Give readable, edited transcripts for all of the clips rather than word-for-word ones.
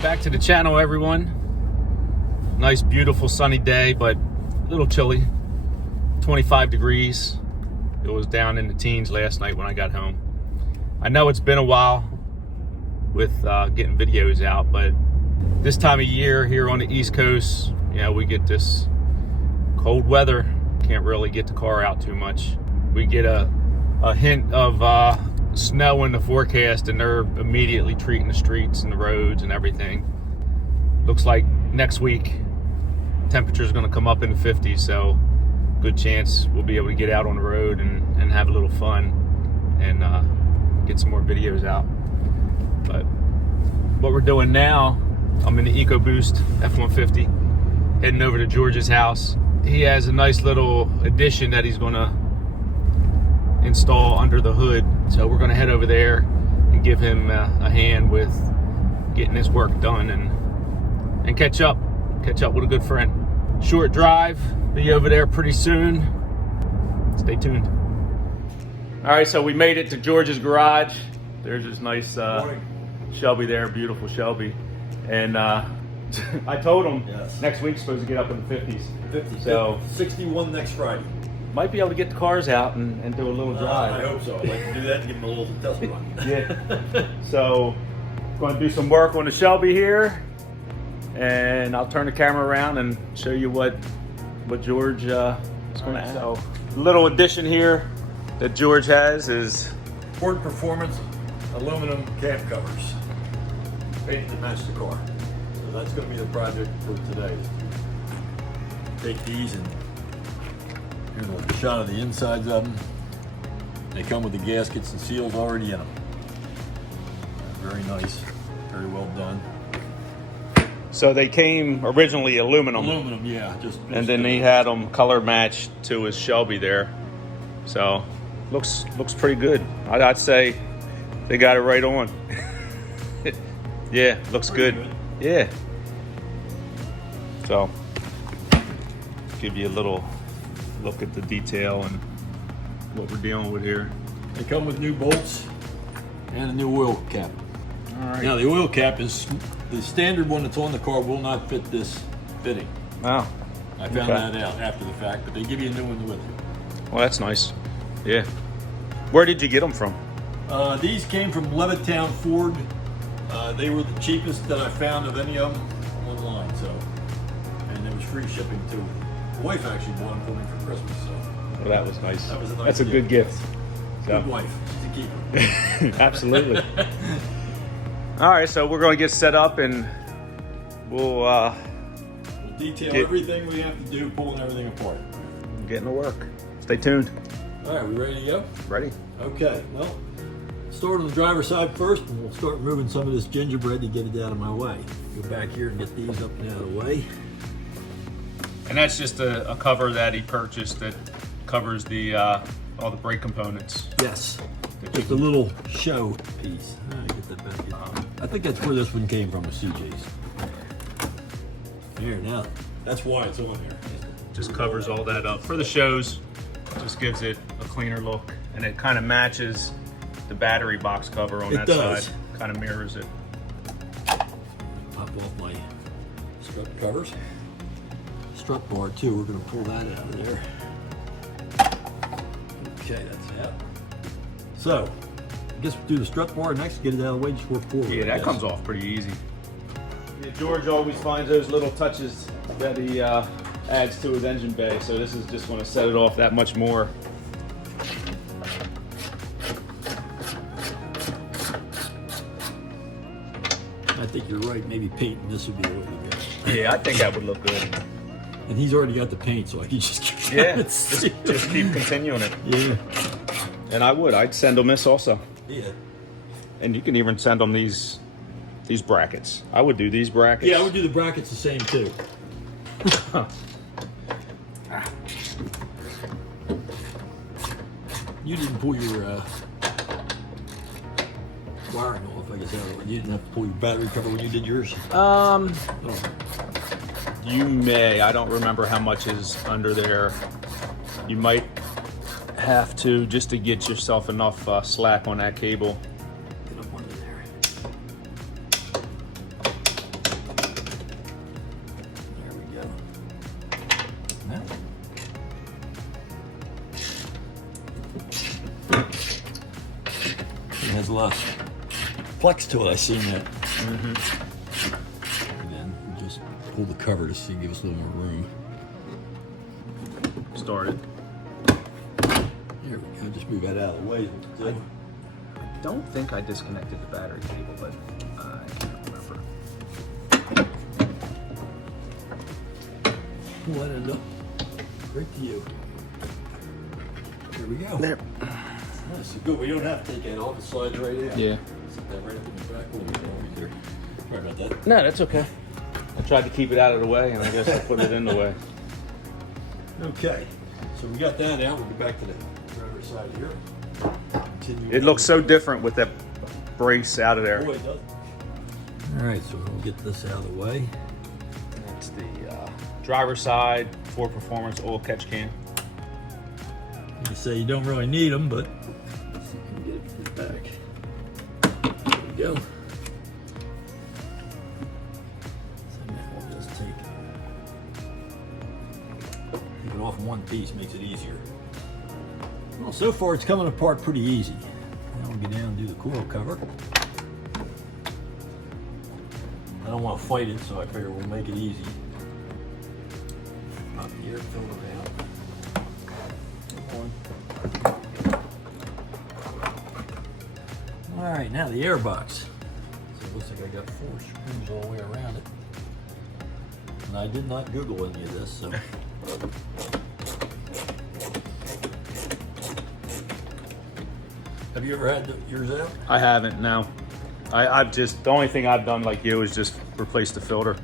Back to the channel, everyone. Nice, beautiful, sunny day, but a little chilly. 25 degrees. It was down in the teens last night when I got home. I know it's been a while with getting videos out, but this time of year here on the East Coast, yeah, we get this cold weather. Can't really get the car out too much. We get a hint of snow in the forecast and they're immediately treating the streets and the roads and everything. Looks like next week temperature's going to come up in the 50s, so good chance we'll be able to get out on the road and have a little fun and get some more videos out. But what we're doing now, I'm in the EcoBoost F-150 heading over to George's house. He has a nice little addition that he's going to install under the hood, so we're going to head over there and give him a hand with getting his work done and catch up with a good friend. Short drive, be over there pretty soon. Stay tuned. All right, so we made it to George's garage. There's this nice Shelby there, beautiful Shelby, and I told him next week's supposed to get up in the 50s. 50, so 61 next Friday. Might be able to get the cars out and do a little drive. I hope so. I'd like to do that and give them a little test run. Yeah. So, going to do some work on the Shelby here, and I'll turn the camera around and show you what George is going to add. So, little addition here that George has is Ford Performance aluminum cab covers, painted to match the car. So that's going to be the project for today. Take these and here's a shot of the insides of them. They come with the gaskets and seals already in them. Very nice, very well done. So they came originally aluminum. Aluminum, yeah. And then he had them color matched to his Shelby there. So looks pretty good. I'd say they got it right on. Yeah, looks good. Yeah. So give you a little look at the detail and what we're dealing with here. They come with new bolts and a new oil cap. All right. Now the oil cap is the standard one that's on the car will not fit this fitting. Wow. I found that out after the fact, but they give you a new one with it. Well, that's nice. Yeah. Where did you get them from? These came from Levittown Ford. They were the cheapest that I found of any of them online. So, and it was free shipping too. My wife actually bought them for me for Christmas. So. Well, that was nice. That was a nice That's a good gift. Good wife. She's a keeper. Absolutely. All right, so we're going to get set up and we'll detail everything we have to do, pulling everything apart. Getting to work. Stay tuned. All right, we ready to go? Ready. Okay, well, start on the driver's side first, and we'll start moving some of this gingerbread to get it out of my way. Go back here and get these up and out of the way. And that's just a cover that he purchased that covers the all the brake components. Yes, just a little show piece. All right, get that back in. I think that's where this one came from, the CJ's. Here, now, that's why it's on there. Just covers all that up for the shows. Just gives it a cleaner look, and it kind of matches the battery box cover on that side. Kind of mirrors it. Pop off my strut covers. Strut bar too, we're going to pull that out of there. Okay, that's out. So, I guess we'll do the strut bar next, get it out of the way, just work forward. Yeah, that comes off pretty easy. Yeah, George always finds those little touches that he adds to his engine bay, so this is just going to set it off that much more. I think you're right, maybe painting this would be the way to go. Yeah, I think that would look good. And he's already got the paint, so I can just keep just keep continuing it. Yeah. And I'd send them this also. Yeah. And you can even send them these brackets. I would do these brackets. Yeah, I would do the brackets the same too. You didn't pull your wiring off, I guess. You didn't have to pull your battery cover when you did yours? You may. I don't remember how much is under there. You might have to, just to get yourself enough slack on that cable. Get up under there. There we go. Now. It has a lot of flex to it, I seen that. And then we just pull the cover to see, give us a little more room. Started. There we go, just move that out of the way. I don't think I disconnected the battery cable, but I can't remember. Pull that end up. Right to you. There we go. There. That's good. We don't have to take that off. It slides right in. Yeah. Set that right up in the back. We'll leave it over here. Sorry about that. No, that's okay. I tried to keep it out of the way, and I guess I put it in the way. Okay. So we got that out. We'll get back to the driver's side here. Continue. It looks so different with that brace out of there. Boy, it does. All right, so we'll get this out of the way. That's the driver's side, Ford Performance oil catch can. You say you don't really need them, but let's see if we can get it in the back. There we go. So now we'll just take it off in one piece, makes it easier. Well, so far it's coming apart pretty easy. Now we'll get down and do the coil cover. I don't want to fight it, so I figure we'll make it easy. Pop the air filter out. All right, now the air box. So it looks like I got 4 screws all the way around it. And I did not Google any of this, so. Have you ever had yours out? I haven't, no. I've just, the only thing I've done like you is just replace the filter.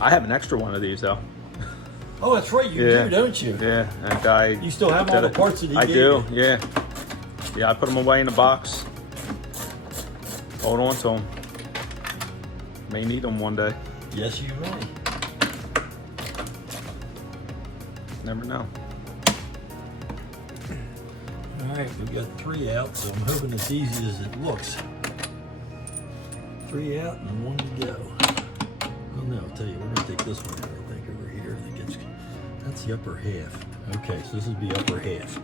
I have an extra one of these though. Oh, that's right, you do, don't you? Yeah, and You still have all the parts that he gave do, you? yeah. Yeah, I put them away in the box. Hold on to them. May need them one day. Yes, you may. Never know. All right, we've got 3 out, so I'm hoping it's easy as it looks. 3 out and 1 to go. Oh no, I'll tell you, we're gonna take this one out, I think, over here. I think that's the upper half. Okay, so this is the upper half.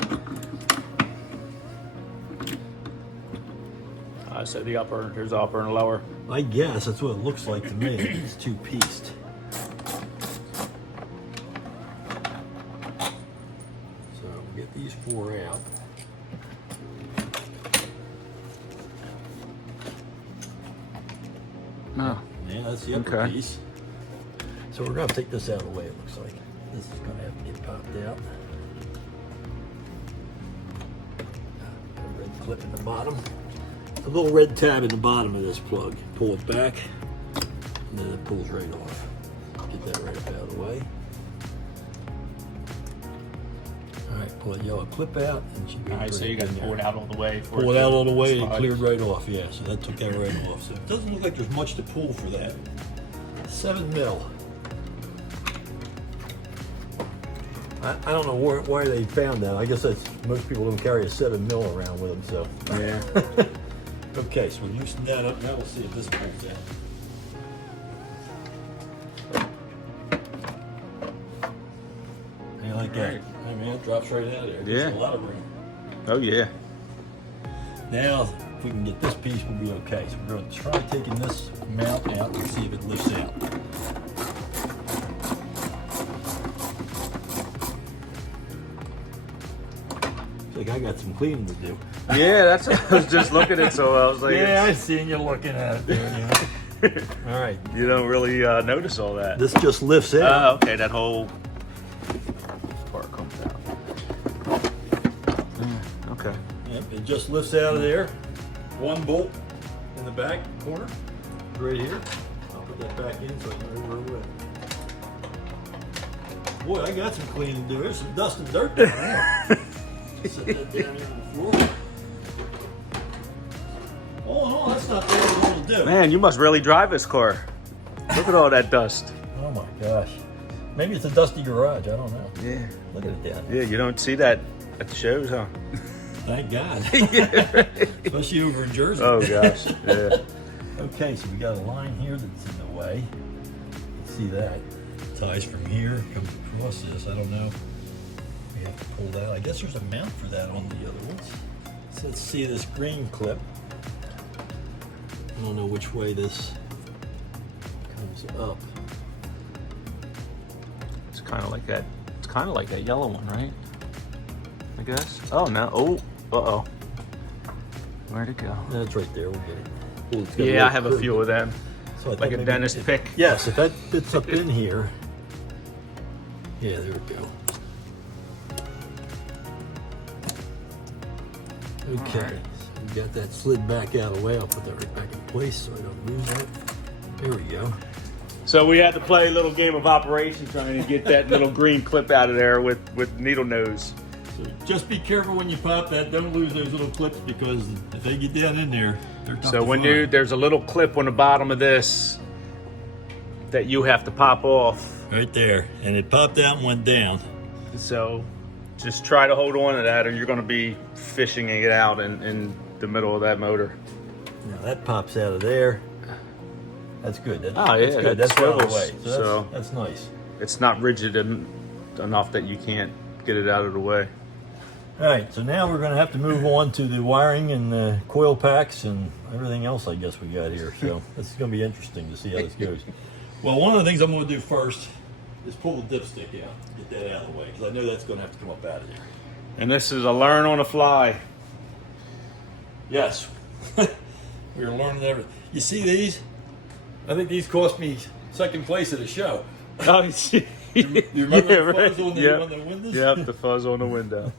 I said the upper, here's the upper and the lower. I guess that's what it looks like to me. It's 2-pieced. So we'll get these 4 out. Oh. Yeah, that's the upper piece. So we're going to take this out of the way, it looks like. This is going to have to get popped out. Got a red clip in the bottom. A little red tab in the bottom of this plug. Pull it back, and then it pulls right off. Get that right up out of the way. All right, pull that yellow clip out. And All right, so you got to pull it out all the way. Pull it out all the way, and it cleared right off, yeah. So that took that right off. So it doesn't look like there's much to pull for that. 7 mil. I don't know why they found that. I guess that's, most people don't carry a 7 mil around with them, so. Yeah. Okay, so we'll loosen that up. Now we'll see if this pulls out. How you like that? Hey man, it drops right out of there. Yeah. There's a lot of room. Oh yeah. Now, if we can get this piece, we'll be okay. So we're going to try taking this mount out and see if it lifts out. Looks like I got some cleaning to do. Yeah, that's what I was just looking at, so I was like, Yeah, I seen you looking at it there. You know? All right. You don't really notice all that. This just lifts out. Oh, okay, that whole part comes out. Okay. Yep, it just lifts out of there. 1 bolt in the back corner, right here. I'll put that back in so I know where we're at. Boy, I got some cleaning to do. There's some dust and dirt down there. Set that down here on the floor. all in all, that's not bad to do. Man, you must really drive this car. Look at all that dust. Oh my gosh. Maybe it's a dusty garage, I don't know. Yeah. Look at it down Yeah, you don't see that at the shows, huh? Thank God. Yeah, right. Especially over in Jersey. Oh gosh, yeah. Okay, so we got a line here that's in the way. Let's see that. Ties from here, comes across this. I don't know. We have to pull that. I guess there's a mount for that on the other ones. So let's see this green clip. I don't know which way this comes up. It's kind of like that. It's kind of like that yellow one, right? I guess. Oh no. Oh. Uh-oh. Where'd it go? That's right there. We'll get it. Ooh, it's got Yeah, I have a curve. few of them. So I Like thought a maybe dentist pick. Yes, if that fits up in here. Yeah, there we go. Okay, so we got that slid back out of the way. I'll put that right back in place so I don't lose that. There we go. So we had to play a little game of operation trying to get that little green clip out of there with needle nose. So just be careful when you pop that. Don't lose those little clips because if they get down in there, they're tough So to when find. there's a little clip on the bottom of this that you have to pop off. Right there, and it popped out and went down. So just try to hold on to that or you're going to be fishing it out in the middle of that motor. Now that pops out of there. That's good. That's, Oh, yeah, that's good. that That's out of the swivels, way. so- That's nice. It's not rigid enough that you can't get it out of the way. All right, so now we're going to have to move on to the wiring and the coil packs and everything else I guess we got here. So this is going to be interesting to see how this goes. Well, one of the things I'm going to do first is pull the dipstick out, get that out of the way, because I know that's going to have to come up out of there. And this is a learn on the fly. Yes, we're learning everything. You see these? I think these cost me second place at a show. Oh, you see? You remember Yeah, the right. fuzz on the, Yep. on the windows? Yep, the fuzz on the window.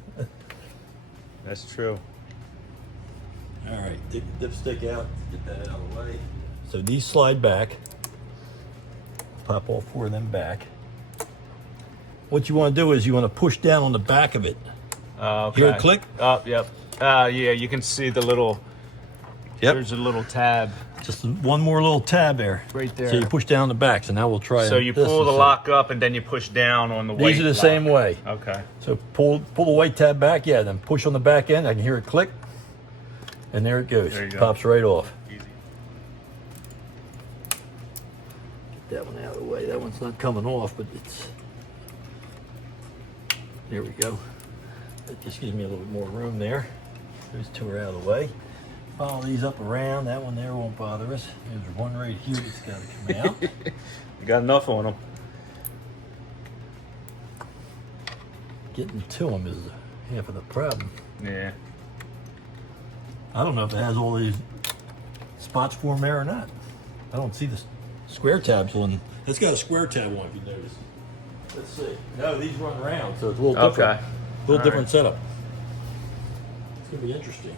That's true. All right, take the dipstick out, get that out of the way. So these slide back. Pop all four of them back. What you want to do is you want to push down on the back of it. Okay. Hear it click? Oh, yep. Yeah, you can see the little, Yep. there's a little tab Just one more little tab there. right there. So you push down the back. So now we'll try. So you this pull the and see. lock up and then you push down on the weight These are the lock. same way. Okay. So pull the weight tab back. Yeah, then push on the back end. I can hear it click, and there it goes. There you go. Pops right off. Easy. Get that one out of the way. That one's not coming off, but it's. There we go. That just gives me a little bit more room there. Those two are out of the way. Follow these up around. That one there won't bother us. There's one right here that's got to come out. You got enough on them. Getting to them is half of the problem. Yeah. I don't know if it has all these spots for them there or not. I don't see the square tabs on. It's got a square tab on, if you notice. Let's see. No, these run around, so it's a little different. Okay. A little All different right. setup. It's gonna be interesting.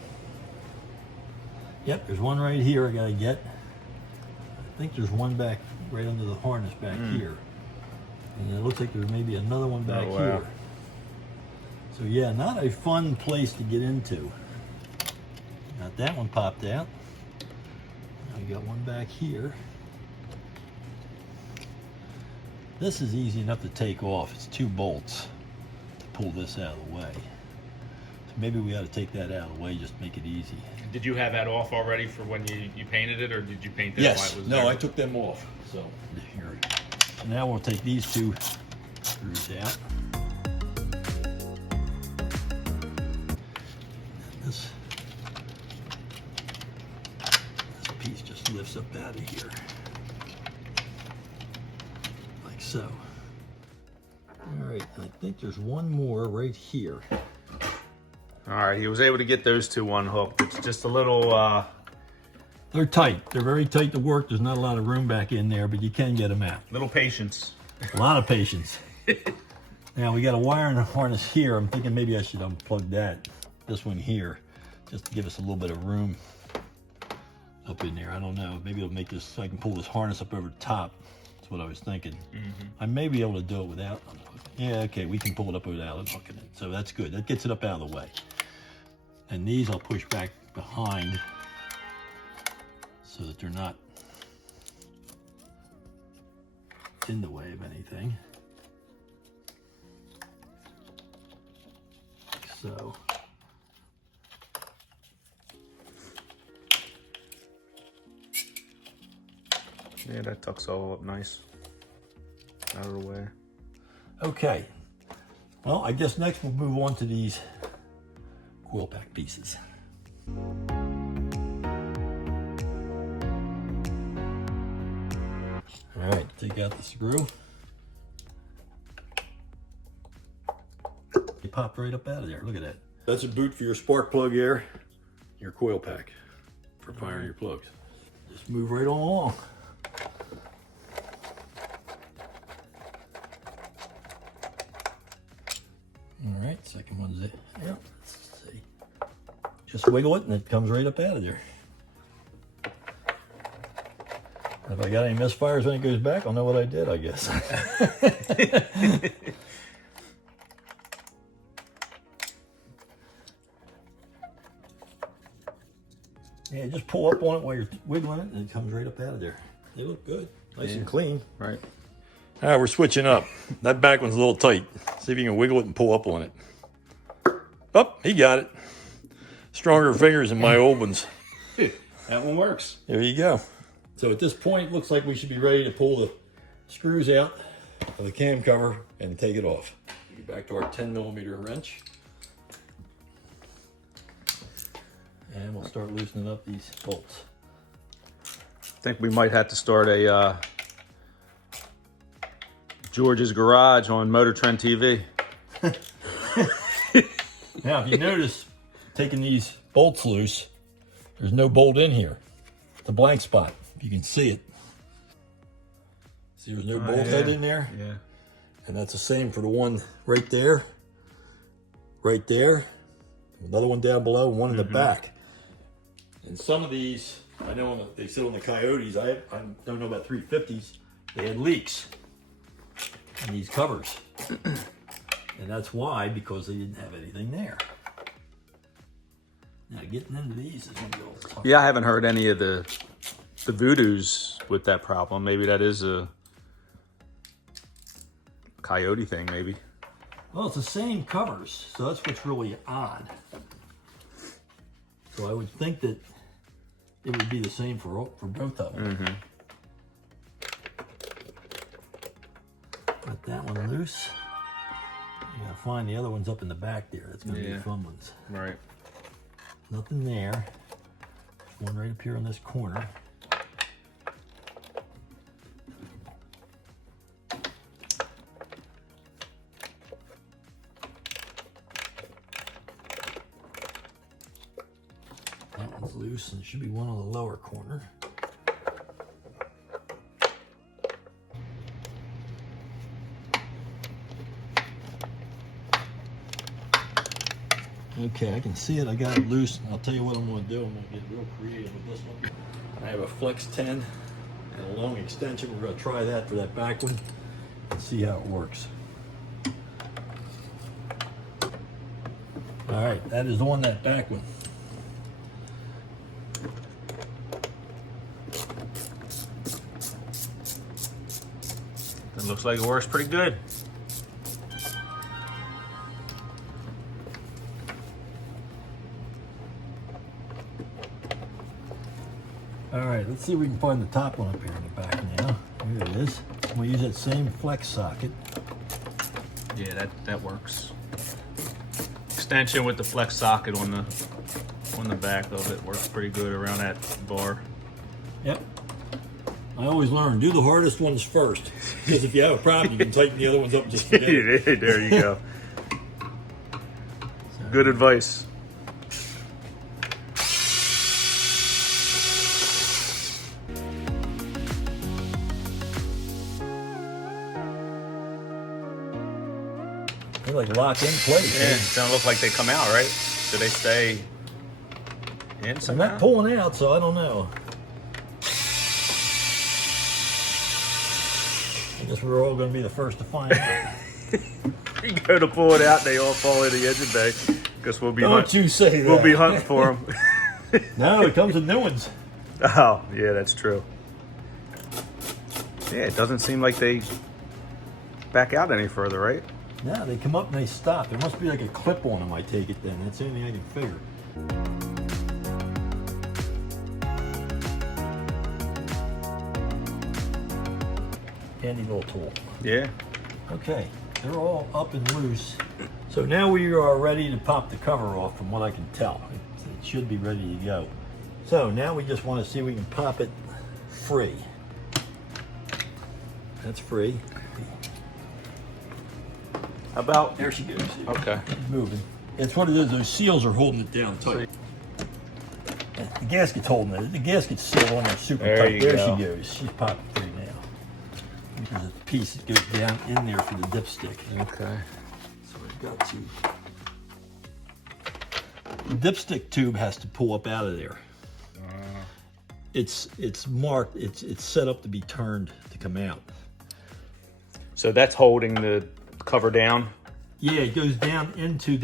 Yep, there's one right here I gotta get. I think there's one back right under the harness back here. And it looks like there's maybe another one back wow. here. So yeah, not a fun place to get into. Got that one popped out. Now we got one back here. This is easy enough to take off. It's 2 bolts to pull this out of the way. So maybe we ought to take that out of the way, just make it easy. Did you have that off already for when you painted it, or did you paint that Yes. while it was No, there? I took them off. So here. So now we'll take these 2 screws out. This piece just lifts up out of here. Like so. All right, I think there's one more right here. All right, he was able to get those 2 unhooked. It's just a little, They're tight. They're very tight to work. There's not a lot of room back in there, but you can get them out. little patience. A lot of patience. Now we got a wire and a harness here. I'm thinking maybe I should unplug this one here, just to give us a little bit of room up in there. I don't know. Maybe it'll make this so I can pull this harness up over the top. That's what I was thinking. I may be able to do it without unhooking. Yeah, okay, we can pull it up without unhooking it. So that's good. That gets it up out of the way. And these I'll push back behind. so that they're not in the way of anything. So yeah, that tucks all up nice out of the way. okay, well, I guess next we'll move on to these coil pack pieces. All right, take out the screw. It popped right up out of there. Look at that. That's a boot for your spark plug air, your coil pack for firing your plugs. Just move right on along. All right, second one's there. Yeah, let's see. Just wiggle it and it comes right up out of there. If I got any misfires when it goes back, I'll know what I did, I guess. Yeah, just pull up on it while you're wiggling it and it comes right up out of there. They look good. Nice and clean. Right. All right, we're switching up. That back one's a little tight. See if you can wiggle it and pull up on it. Oh, he got it. Stronger fingers than my old ones. That one works. There you go. So at this point, looks like we should be ready to pull the screws out of the cam cover and take it off. Get back to our 10mm wrench. And we'll start loosening up these bolts. I think we might have to start a George's Garage on Motor Trend TV. Now, if you notice, taking these bolts loose, there's no bolt in here. It's a blank spot, if you can see it. See, there's no bolt head in there? Yeah. And that's the same for the one right there, another one down below, one in the back. And some of these, I know they sit on the Coyotes, I don't know about 350s, they had leaks in these covers. And that's why, because they didn't have anything there. Now getting into these is gonna be a little tough. Yeah, I haven't heard any of the Voodoos with that problem. Maybe that is a Coyote thing, maybe. Well, it's the same covers, so that's what's really odd. So I would think that it would be the same for both of them. Mm-hmm. Got that one loose. You gotta find the other ones up in the back there. That's gonna be the fun ones. Right. Nothing there. One right up here on this corner. That one's loose, and there should be one on the lower corner. Okay, I can see it. I got it loose. And I'll tell you what I'm going to do. I'm going to get real creative with this one. I have a Flex 10 and a long extension. We're going to try that for that back one and see how it works. All right, that is on that back one. It looks like it works pretty good. All right, let's see if we can find the top one up here in the back now. Here it is. We'll use that same flex socket. Yeah, that works. Extension with the flex socket on the back of it works pretty good around that bar. Yep. I always learn, do the hardest ones first. Because if you have a problem, you can tighten the other ones up and just forget it. There you go. Good advice. They like lock in place. Yeah, don't look like they come out, right? Do they stay in I'm somehow? not pulling out, so I don't know. I guess we're all going to be the first to find out. You go to pull it out, they all fall in the engine bay. Guess we'll be Don't you say that. We'll be hunting for them. No, it comes with new ones. Oh, yeah, that's true. Yeah, it doesn't seem like they back out any further, right? Yeah, they come up and they stop. There must be like a clip on them, I take it then. That's the only thing I can figure. Handy little tool. Yeah. Okay, they're all up and loose. So now we are ready to pop the cover off from what I can tell. It should be ready to go. So now we just want to see if we can pop it free. That's free. How about? There she goes. Okay. It's moving. It's what it is. Those seals are holding it down tight. The gasket's holding it. The gasket's still on there super tight. There she goes. She's popping free now. There's a piece that goes down in there for the dipstick. Okay. So we've got to. The dipstick tube has to pull up out of there. It's marked. It's set up to be turned to come out. So that's holding the cover down? Yeah, it goes down into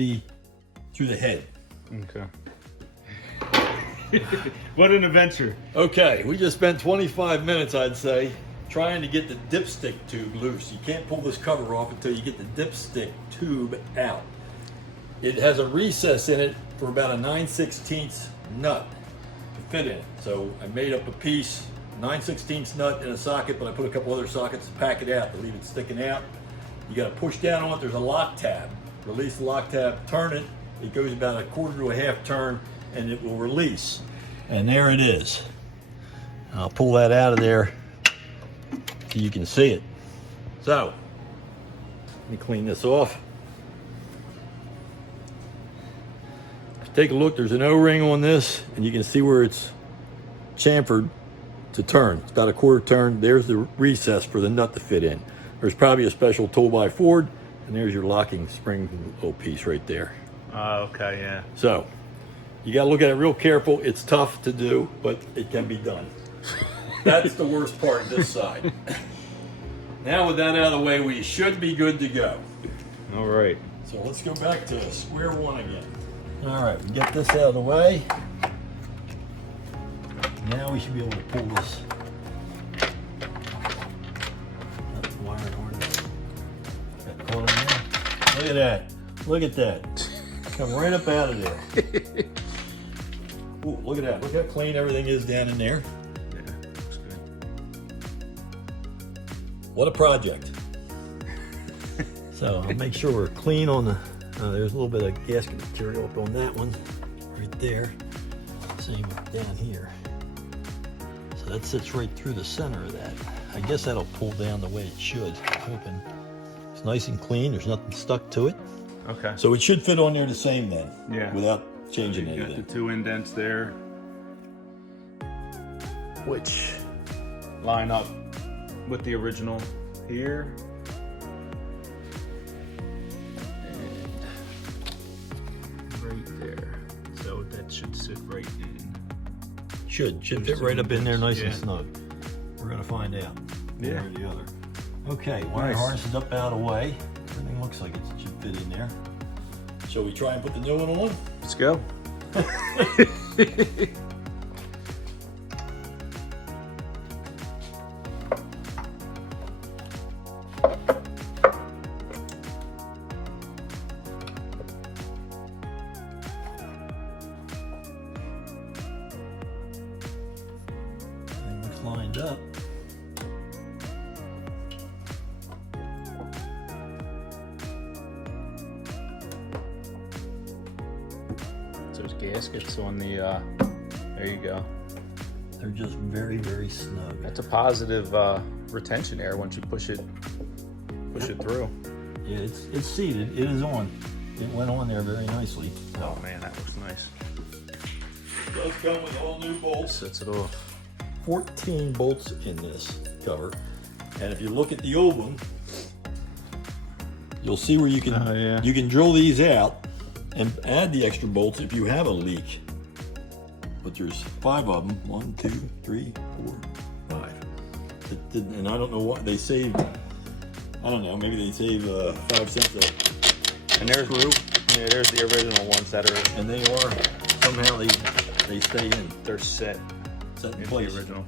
through the head. Okay. What an adventure. Okay, we just spent 25 minutes, I'd say, trying to get the dipstick tube loose. You can't pull this cover off until you get the dipstick tube out. It has a recess in it for about a 9/16 nut to fit in it. So I made up a piece, 9/16 nut in a socket, but I put a couple other sockets to pack it out to leave it sticking out. You got to push down on it. There's a lock tab. Release the lock tab, turn it. It goes about a quarter to a half turn, and it will release. And there it is. I'll pull that out of there so you can see it. So, let me clean this off. If you take a look, there's an O-ring on this, and you can see where it's chamfered to turn. It's about a quarter turn. There's the recess for the nut to fit in. There's probably a special tool by Ford, and there's your locking spring little piece right there. Okay, yeah. So, you got to look at it real careful. It's tough to do, but it can be done. That's the worst part of this side. Now with that out of the way, we should be good to go. All right. So let's go back to square one again. All right, we get this out of the way. Now we should be able to pull this wire harness. Got caught in there. Look at that. Look at that. Come right up out of there. Ooh, look at that. Look how clean everything is down in there. Yeah, looks good. What a project. So I'll make sure we're clean on the, there's a little bit of gasket material up on that one, right there. Same down here. So that sits right through the center of that. I guess that'll pull down the way it should. I'm hoping it's nice and clean. There's nothing stuck to it. Okay. So it should fit on there the same then. Yeah. Without changing You got anything. the two indents there, which line up with the original here. And right there. So that should sit right in. Should fit right up in there nice and Yeah. snug. We're gonna find out. One Yeah. or the other. Okay, wire Nice. harness is up out of the way. Everything looks like it should fit in there. Shall we try and put the new one on? Let's go. Everything looks lined up. There's gaskets on the, there you go. They're just very, very snug. That's a positive retention air once you push it through. Yeah, it's seated. It is on. It went on there very nicely. Oh man, that looks nice. It does come with all new bolts. Sets it off. 14 bolts in this cover. And if you look at the old one, you'll see where you can you can drill these out and add the extra bolts if you have a leak. But there's 5 of them. 1, 2, 3, 4, 5. And I don't know what they save. I don't know. Maybe they save 5 cents a And there's screw. Yeah, there's the original ones that are And they are somehow they stay in. they're set set in It's place. the original.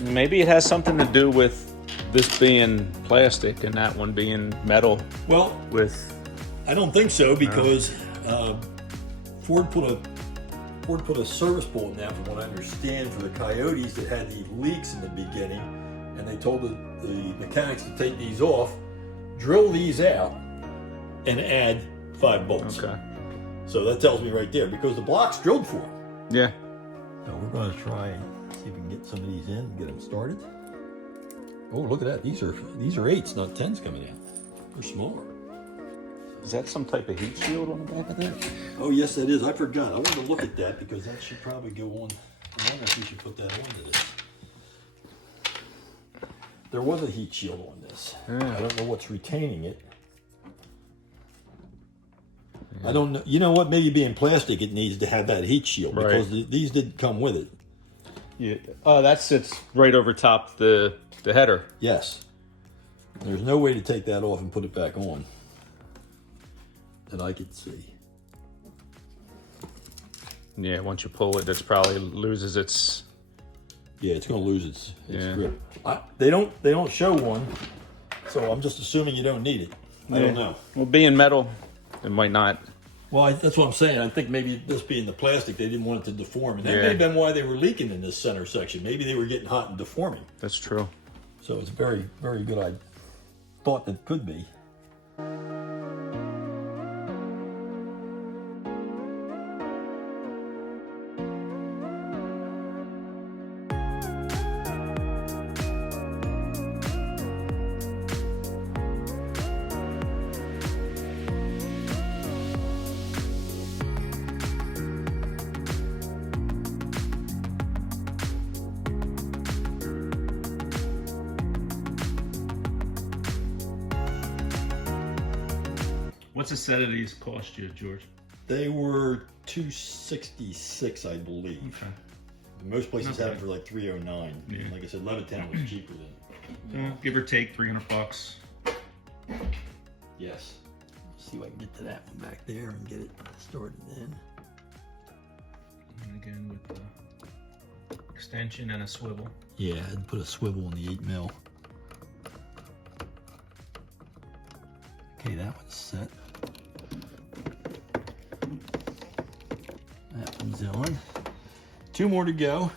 Maybe it has something to do with this being plastic and that one being metal. Well, With I don't think so, because Ford put a service bullet in there, from what I understand, for the Coyotes that had the leaks in the beginning, and they told the mechanics to take these off, drill these out, and add 5 bolts. okay, So that tells me right there, because the block's drilled for them. yeah. So we're going to try and see if we can get some of these in and get them started. Oh, look at that! These are 8s, not 10s coming out. They're smaller. Is that some type of heat shield on the back of that? Oh, yes, that is. I forgot. I wanted to look at that, because that should probably go on. I wonder if we should put that onto this. There was a heat shield on this. Yeah. I don't know what's retaining it. I don't know. You know what? Maybe being plastic, it needs to have that heat shield, Right. because these didn't come with it. Yeah. Oh, that sits right over top the header. Yes. There's no way to take that off and put it back on that I could see. Yeah, once you pull it, it's probably loses its. Yeah, it's going to lose its Yeah. grip. They don't show one, so I'm just assuming you don't need it. I don't know. Well, being metal, it might not. Well, that's what I'm saying. I think maybe this being the plastic, they didn't want it to deform, and that Yeah. may have been why they were leaking in this center section. Maybe they were getting hot and deforming. That's true. So it's very, very good. I thought that could be. What's a set of these cost you, George? They were $266, I believe. Okay. Most places Not have bad. them for like $309. Yeah. Like I said, Levittown was cheaper than. Give or take $300. Yes. Let's see if I can get to that one back there and get it started in. And again with the extension and a swivel. Yeah, I'd put a swivel on the 8mm. Okay, that one's set. That one's on. 2 more to go.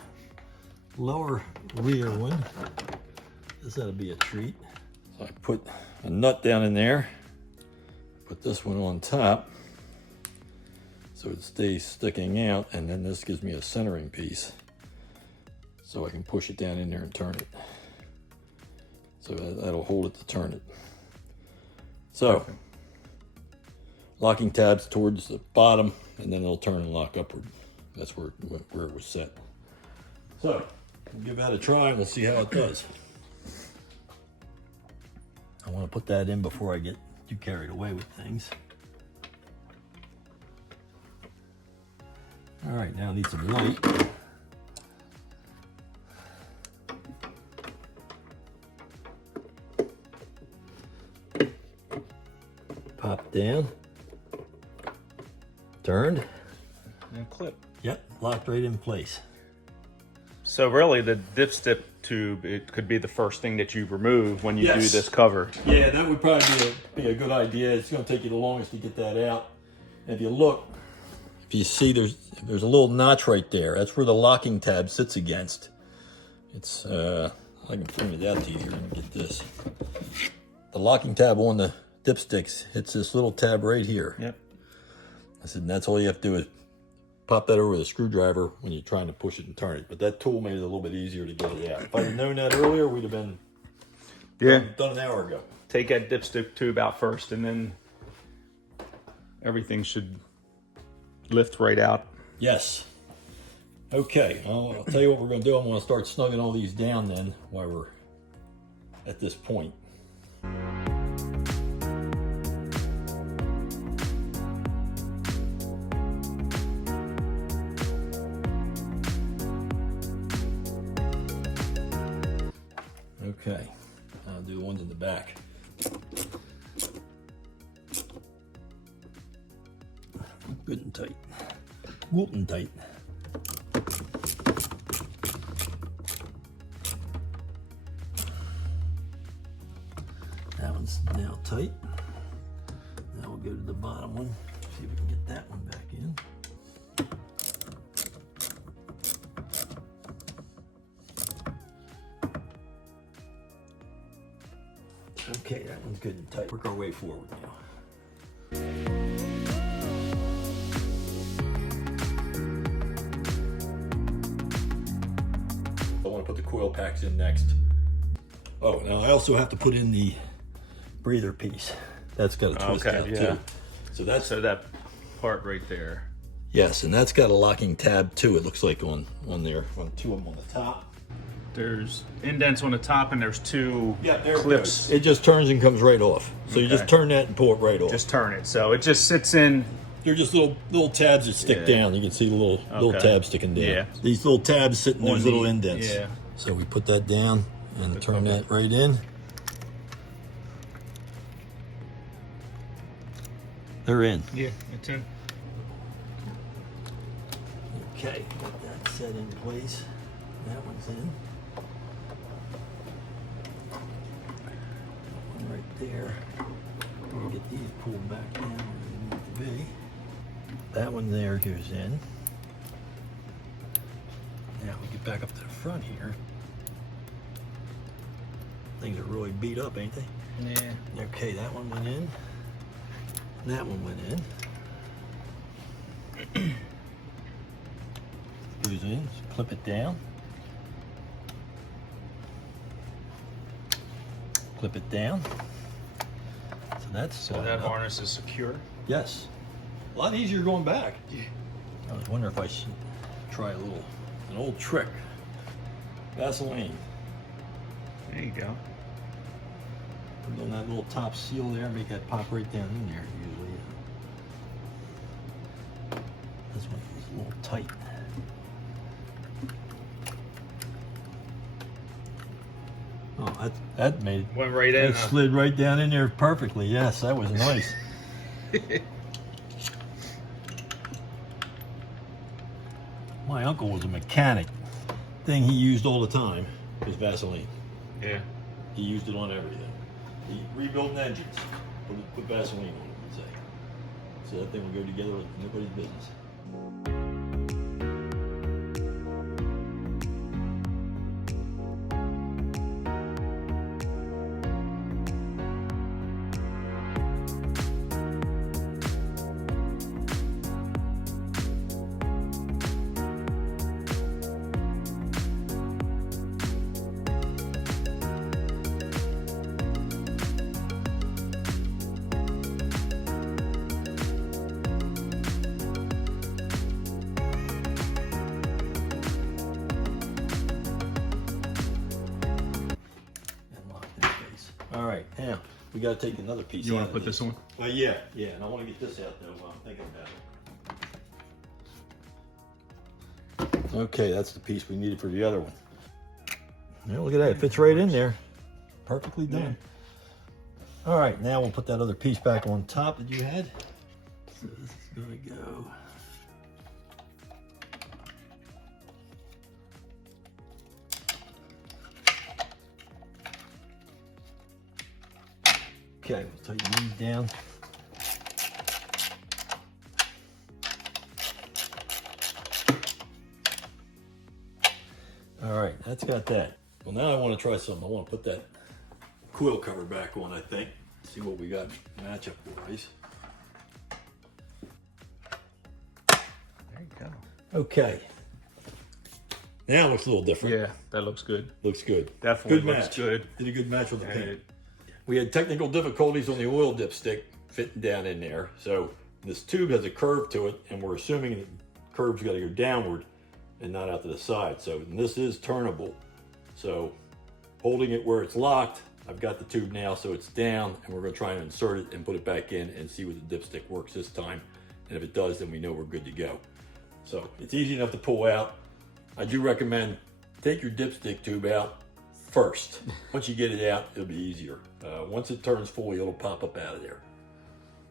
Lower rear one. This ought to be a treat. So I put a nut down in there. Put this one on top, so it stays sticking out, and then this gives me a centering piece, so I can push it down in there and turn it. So that'll hold it to turn it. So, locking tabs towards the bottom, and then it'll turn and lock upward. That's where it was set. So, we'll give that a try and we'll see how it does. I want to put that in before I get too carried away with things. All right, now I need some light. Pop down, turned. And clip. Yep, locked right in place. So really the dipstick tube, it could be the first thing that you remove when you do Yes. this cover. Yeah, that would probably be a good idea. It's going to take you the longest to get that out. And if you look, if you see there's a little notch right there. That's where the locking tab sits against. It's I can point it out to you here. Let me get this. The locking tab on the dipsticks hits this little tab right here. Yep. I said, and that's all you have to do is pop that over with a screwdriver when you're trying to push it and turn it. But that tool made it a little bit easier to get it out. If I'd have known that earlier, we'd have been done an hour ago. Take that dipstick tube out first, and then everything should lift right out. Yes. Okay, well, I'll tell you what we're going to do. I'm going to start snugging all these down then while we're at this point. Okay, I'll do the ones in the back. Good and tight. Whoop and tight. one's now tight. Now we'll go to the bottom one, see if we can get that one back in. Okay, that one's good and tight. Work our way forward now. I want to put the coil packs in next. Oh, now I also have to put in the breather piece. That's got a twist out too. So that's that part right there. Yes, and that's got a locking tab too. It looks like on there, on two of them on the top. There's indents on the top, and there's two clips. It just turns and comes right off. So you just turn that and pull it right off. Just turn it. So it just sits in. They're just little tabs that stick down. You can see the little tabs sticking down. Yeah. These little tabs sit in those little indents. Yeah. So we put that down and turn that right in. They're in. Yeah, it's in. Okay, got that set in place. That one's in. That one right there. We'll get these pulled back down where they need to be. That one there goes in. Now we get back up to the front here. Things are really beat up, ain't they? Yeah. Okay, that one went in. That one went in. Goes in, just clip it down. Clip it down. So that harness is secure? Yes. A lot easier going back. Yeah. I was wondering if I should try an old trick. Vaseline. There you go. Put on that little top seal there, make that pop right down in there usually. This one is a little tight. Oh, that made it. Went right in. It slid right down in there perfectly. Yes, that was nice. My uncle was a mechanic. Thing he used all the time was Vaseline. Yeah. He used it on everything. He rebuilt engines. Put Vaseline on it, let's say. So that thing will go together like nobody's business. All right, now we got to take another piece. You want to put this one? Well, yeah, and I want to get this out though while I'm thinking about it. Okay, that's the piece we needed for the other one. Yeah, look at that, it fits right in there. Perfectly done. Yeah. All right, now we'll put that other piece back on top that you had. So this is gonna go. Okay, we'll tighten these down. All right, that's got that. Well, now I want to try something. I want to put that coil cover back on, I think. See what we got matchup wise. There you go. Okay. Now it looks a little different. Yeah, that looks good. Looks good. Definitely good looks match. good. Did a good match with the paint. We had technical difficulties on the oil dipstick fitting down in there. So this tube has a curve to it, and we're assuming the curve's got to go downward and not out to the side. So this is turnable. So holding it where it's locked, I've got the tube now so it's down, and we're going to try and insert it and put it back in and see what the dipstick works this time. And if it does, then we know we're good to go. So it's easy enough to pull out. I do recommend take your dipstick tube out first. Once you get it out, it'll be easier. Once it turns fully, it'll pop up out of there.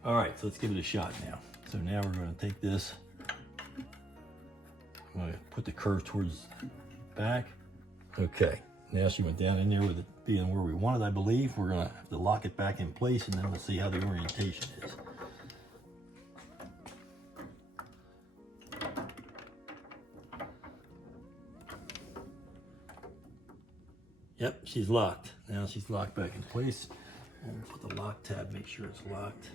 All right, so let's give it a shot now. So now we're going to take this. I'm going to put the curve towards the back. Okay, Now she went down in there with it being where we wanted, I believe. We're gonna have to lock it back in place and then we'll see how the orientation is. Yep, she's locked. Now she's locked back in place. We'll put the lock tab, make sure it's locked.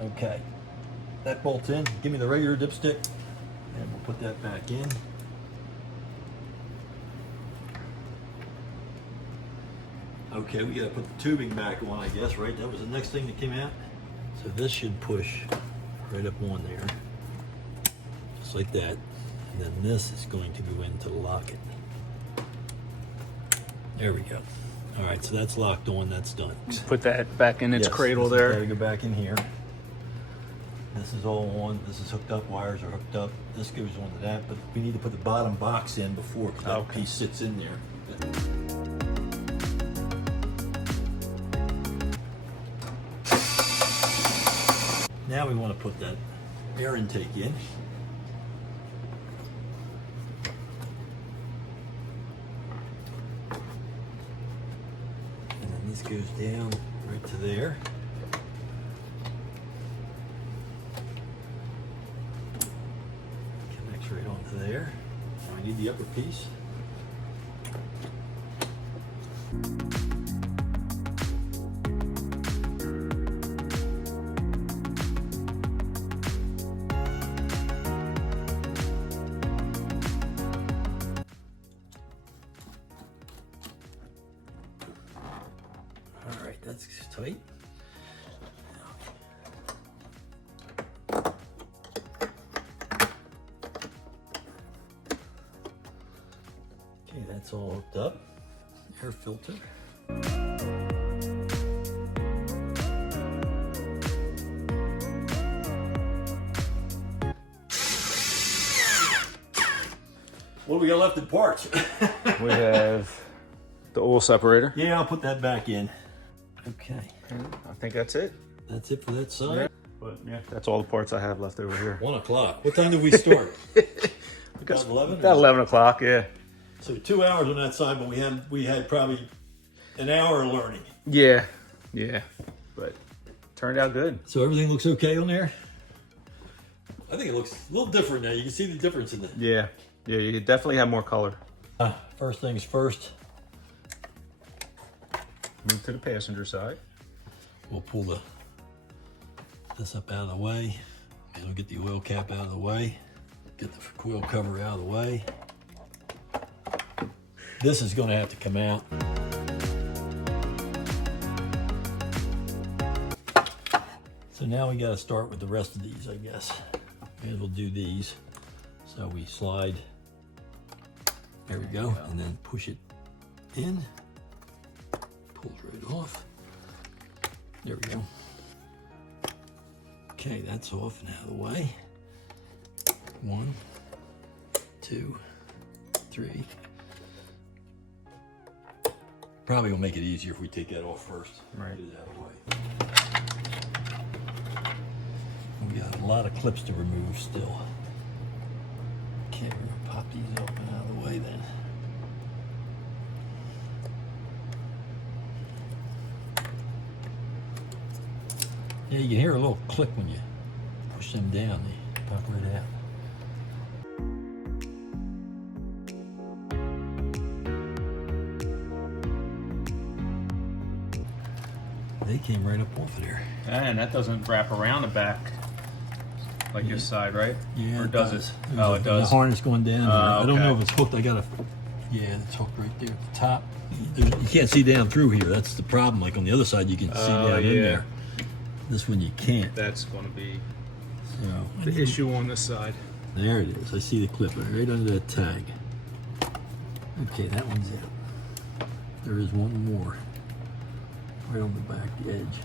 Okay, that bolts in. Give me the regular dipstick and we'll put that back in. Okay, we gotta put the tubing back on, I guess, right? That was the next thing that came out. So this should push right up on there, just like that. And then this is going to go in to lock it. There we go. All right, so that's locked on, that's done. Put that back in its cradle there. Gotta go back in here. This is all on, this is hooked up, wires are hooked up. This goes onto that, but we need to put the bottom box in before, because that piece sits in there. Now we want to put that air intake in. And then this goes down right to there. Connects right onto there. Now we need the upper piece. That's tight. Okay, that's all hooked up. Air filter. What do we got left in parts? We have the oil separator. Yeah, I'll put that back in. Okay. I think that's it. That's it for that side. Yeah. But yeah, that's all the parts I have left over here. 1 o'clock. What time did we start? About 11? About 11 o'clock, yeah. So 2 hours on that side, but we had probably an hour learning. Yeah, yeah. But turned out good. So everything looks okay on there? I think it looks a little different now. You can see the difference in it. Yeah, yeah, you definitely have more color. First things first. Move to the passenger side. We'll pull this up out of the way. And we'll get the oil cap out of the way. Get the coil cover out of the way. This is going to have to come out. So now we got to start with the rest of these, I guess. And we'll do these. So we slide. There we go. And then push it in. Pulls right off. There we go. Okay, that's off and out of the way. 1, 2, 3. Probably will make it easier if we take that off first. Right. Get it out of the way. We got a lot of clips to remove still. Okay, we're gonna pop these up and out of the way then. Yeah, you can hear a little click when you push them down. They pop right out. They came right up off of there. And that doesn't wrap around the back like this side, right? Yeah, or it does does. it? Oh, it does. The harness going down there. I don't okay. know if it's hooked. I got yeah, it's hooked right there at the top. You can't see down through here. That's the problem. Like on the other side, you can see down in there. This one you can't. That's going to be So the issue on this side. there it is. I see the clip right under that tag. Okay, that one's out. There is one more. Right on the back edge.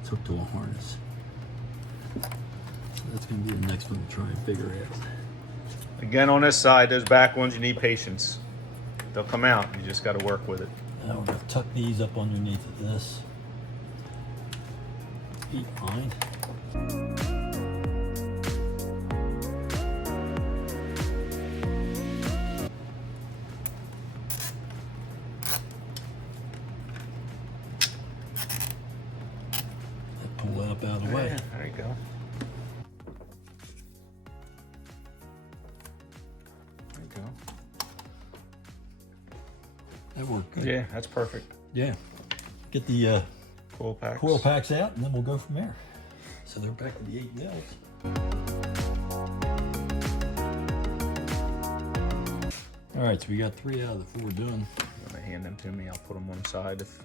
It's hooked to a harness. So that's going to be the next one to try and figure out. Again, on this side, those back ones, you need patience. They'll come out. You just got to work with it. Now we're going to tuck these up underneath of this. Be fine. out of the way. Yeah, there you go. There you go. That worked good. Yeah, that's perfect. Yeah. Get the Coil packs. coil packs out, and then we'll go from there. So they're back to the 8 mils. All right, so we got 3 out of the 4 done. I'm gonna hand them to me. I'll put them on the side. If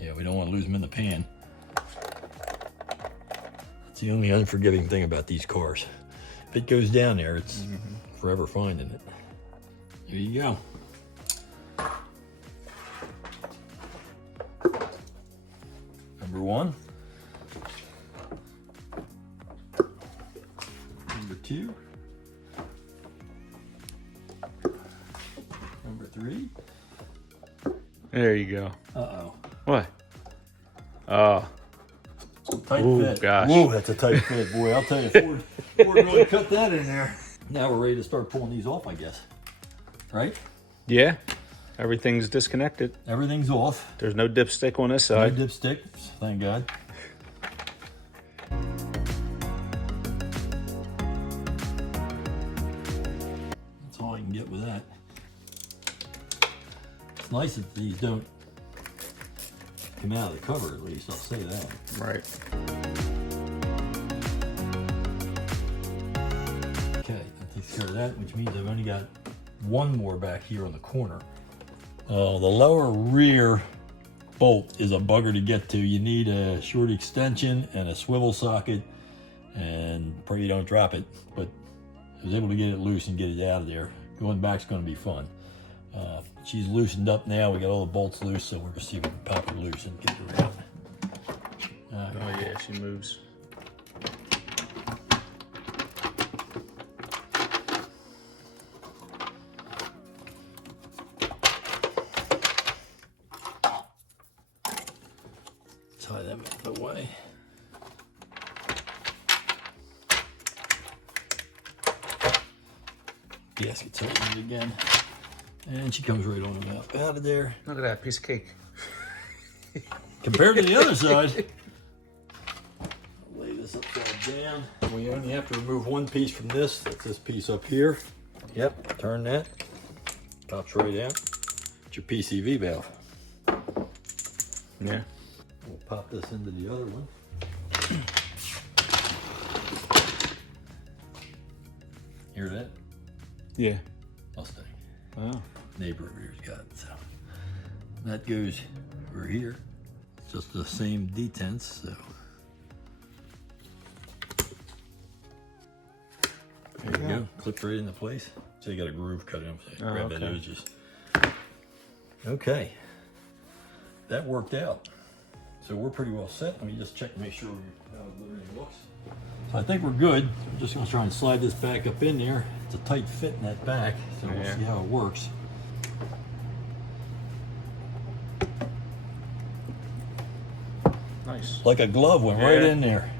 Yeah, we don't want to lose them in the pan. It's the only unforgiving thing about these cars. If it goes down there, it's forever finding it. There you go. Number 1. Number 2. Number 3. there you go. Uh-oh. What? Oh, Tight ooh, fit. gosh. Whoa, that's a tight fit, boy. I'll tell you, Ford really cut that in there. Now we're ready to start pulling these off, I guess. Right? yeah. Everything's disconnected. Everything's off. There's no dipstick on this No side. dipstick, thank God. That's all I can get with that. It's nice that these don't come out of the cover, at least, I'll say that. Right. Okay, that takes care of that, which means I've only got 1 more back here on the corner. The lower rear bolt is a bugger to get to. You need a short extension and a swivel socket, and pray you don't drop it, but I was able to get it loose and get it out of there. Going back's going to be fun. She's loosened up now. We got all the bolts loose, so we're going to see if we can pop her loose and get her out. Oh yeah, she moves. Tie them out of the way. Gasket's opened again. And she comes right on out of there. Look at that piece of cake. Compared to the other side. I'll lay this upside down. We only have to remove 1 piece from this. That's this piece up here. Yep, turn that. Pops right out. It's your PCV valve. Yeah. We'll pop this into the other one. Hear that? Yeah. Mustang. Wow. Neighbor over here's got it. So that goes over here. It's just the same detents, so. There you go. Clipped right into place. So you got a groove cut in. So Oh, grab that okay. edges. Okay. That worked out. So we're pretty well set. Let me just check to make sure how everything looks. So I think we're good. I'm just going to try and slide this back up in there. It's a tight fit in that back, so we'll Yeah. see how it works. Nice. Like a glove went right Yeah. in there.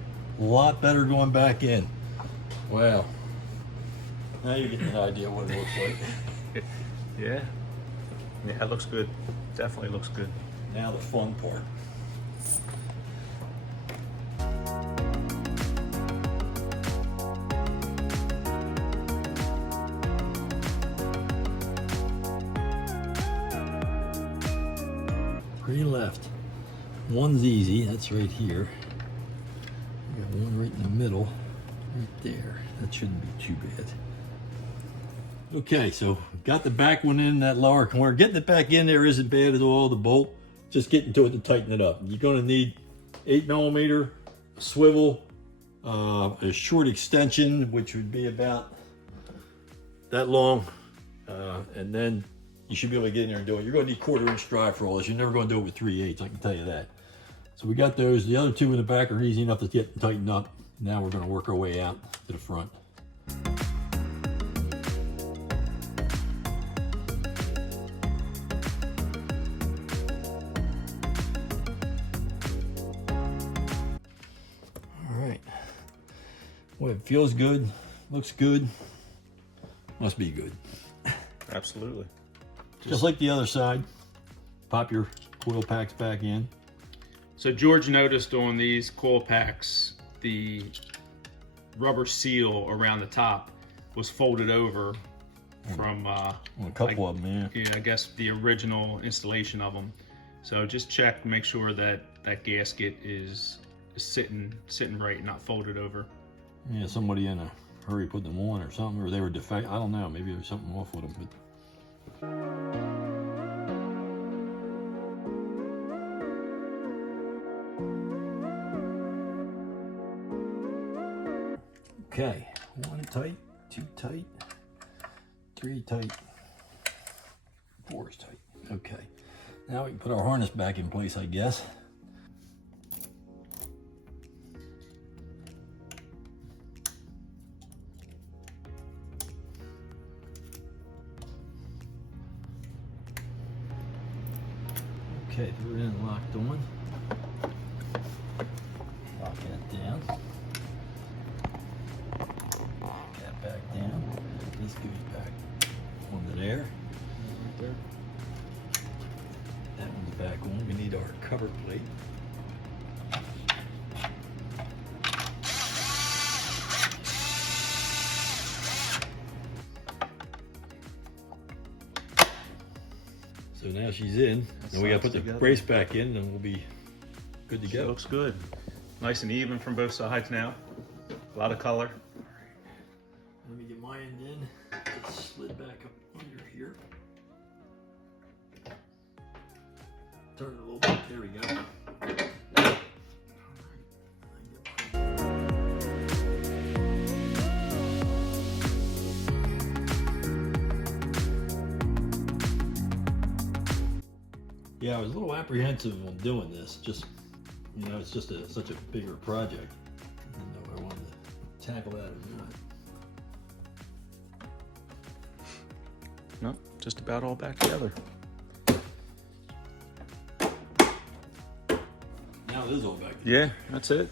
A lot better going back in. Wow. Now you're getting an idea what it looks like. Yeah. Yeah, it looks good. Definitely looks good. Now the fun part. Three left. One's easy, that's right here. We got one right in the middle, right there. That shouldn't be too bad. Okay, so got the back one in that lower corner. Getting it back in there isn't bad at all, the bolt. Just getting to it to tighten it up. You're gonna need 8mm, a swivel, a short extension, which would be about that long, and then you should be able to get in there and do it. You're gonna need 1/4 inch drive for all this. You're never gonna do it with 3/8, I can tell you that. So we got those. The other two in the back are easy enough to get tightened up. Now we're gonna work our way out to the front. All right. Well, it feels good, looks good, must be good. Absolutely. Just like the other side, pop your coil packs back in. So George noticed on these coil packs, the rubber seal around the top was folded over from a couple of them, yeah. I guess the original installation of them. So just check, make sure that that gasket is sitting right, not folded over. Yeah, somebody in a hurry put them on or something, or they were defective. I don't know. Maybe there was something off with them. But okay, 1 tight, 2 tight, 3 tight, 4 is tight. Okay, now we can put our harness back in place, I guess. Okay, threw it in and locked on. Lock that down. That back down. This goes back onto there. Right there. That one's back on. We need our cover plate. So now she's in, and we gotta put the brace back in, and we'll be good to go. Looks good. Nice and even from both sides now. A lot of color. Let me get my end in. Get slid back up under here. Turn it a little bit. There we go. Yeah, I was a little apprehensive on doing this. Just, you know, it's just such a bigger project. I didn't know if I wanted to tackle that or not. Nope, just about all back together. Now it is all back together. Yeah, that's it.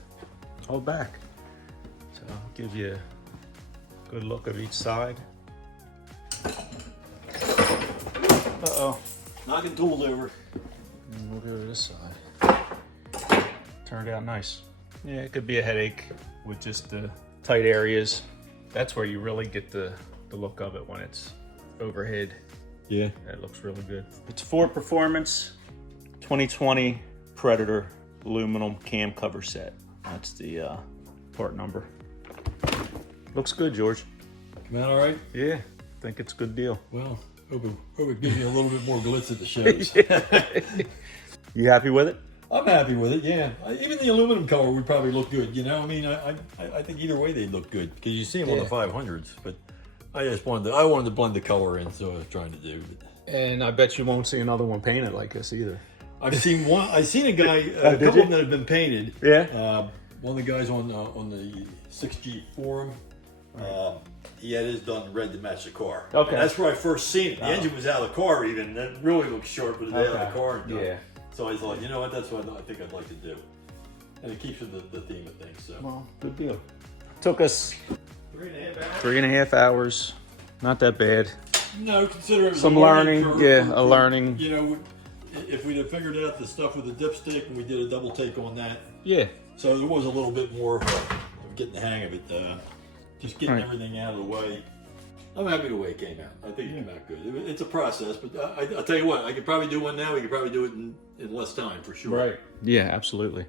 All back. So I'll give you a good look of each side. Uh-oh. Knocking tools over. And we'll go to this side. Turned out nice. Yeah, it could be a headache with just the tight areas. That's where you really get the look of it when it's overhead. Yeah. That looks really good. It's Ford Performance 2020 Predator aluminum cam cover set. That's the part number. Looks good, George. Come out all right? Yeah, I think it's a good deal. Well, hope it gives you a little bit more glitz at the shows. You happy with it? I'm happy with it, yeah. Even the aluminum color would probably look good, you know? I mean, I think either way they'd look good, because you see them on the 500s, but I wanted to blend the color in, so I was trying to do. But And I bet you won't see another one painted like this either. I've seen a guy, a couple of them that have been painted. Yeah. One of the guys on the 6G forum, he had his done red to match the car. Okay. And that's where I first seen it. The engine was out of the car even. That really looked sharp with the out of the car. Yeah. So I thought, you know what, that's what I think I'd like to do. And it keeps with the theme of things. So. Well, good deal. Took us 3.5 hours. 3.5 hours. Not that bad. No, consider it was Some a learning, curve. yeah, a learning. You know, if we'd have figured out the stuff with the dipstick and we did a double take on that. Yeah. So there was a little bit more of getting the hang of it. Just getting everything out of the way. I'm happy the way it came out. I think it came out good. It's a process, but I'll tell you what, I could probably do one now. We could probably do it in less time for sure. Right. Yeah, absolutely.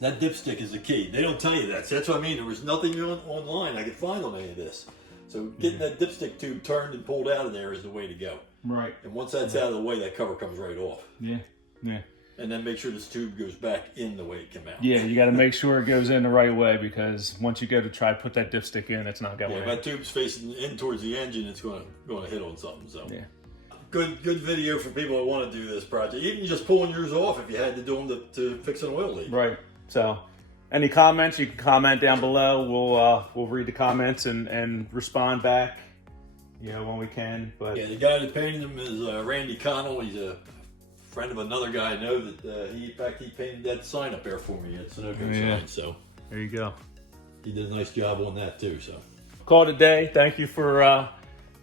That dipstick is the key. They don't tell you that. So that's what I mean. There was nothing online I could find on any of this. So getting that dipstick tube turned and pulled out of there is the way to go. Right. And once that's out of the way, that cover comes right off. Yeah. Yeah. And then make sure this tube goes back in the way it came out. Yeah, you got to make sure it goes in the right way, because once you go to try to put that dipstick in, it's not going Yeah, in. if that tube's facing in towards the engine, it's going to hit on something. So Yeah. good video for people that want to do this project. Even just pulling yours off if you had to do them to fix an oil leak. Right. So, any comments, you can comment down below. We'll read the comments and respond back, you know, when we can. But yeah, the guy that painted them is Randy Connell. He's a friend of another guy I know that in fact he painted that sign up there for me at Sunoco sign. So there you go. He did a nice job on that too. So call it a day. Thank you for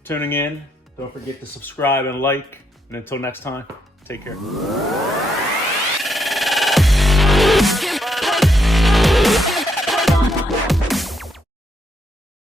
tuning in. Don't forget to subscribe and like. And until next time, take care.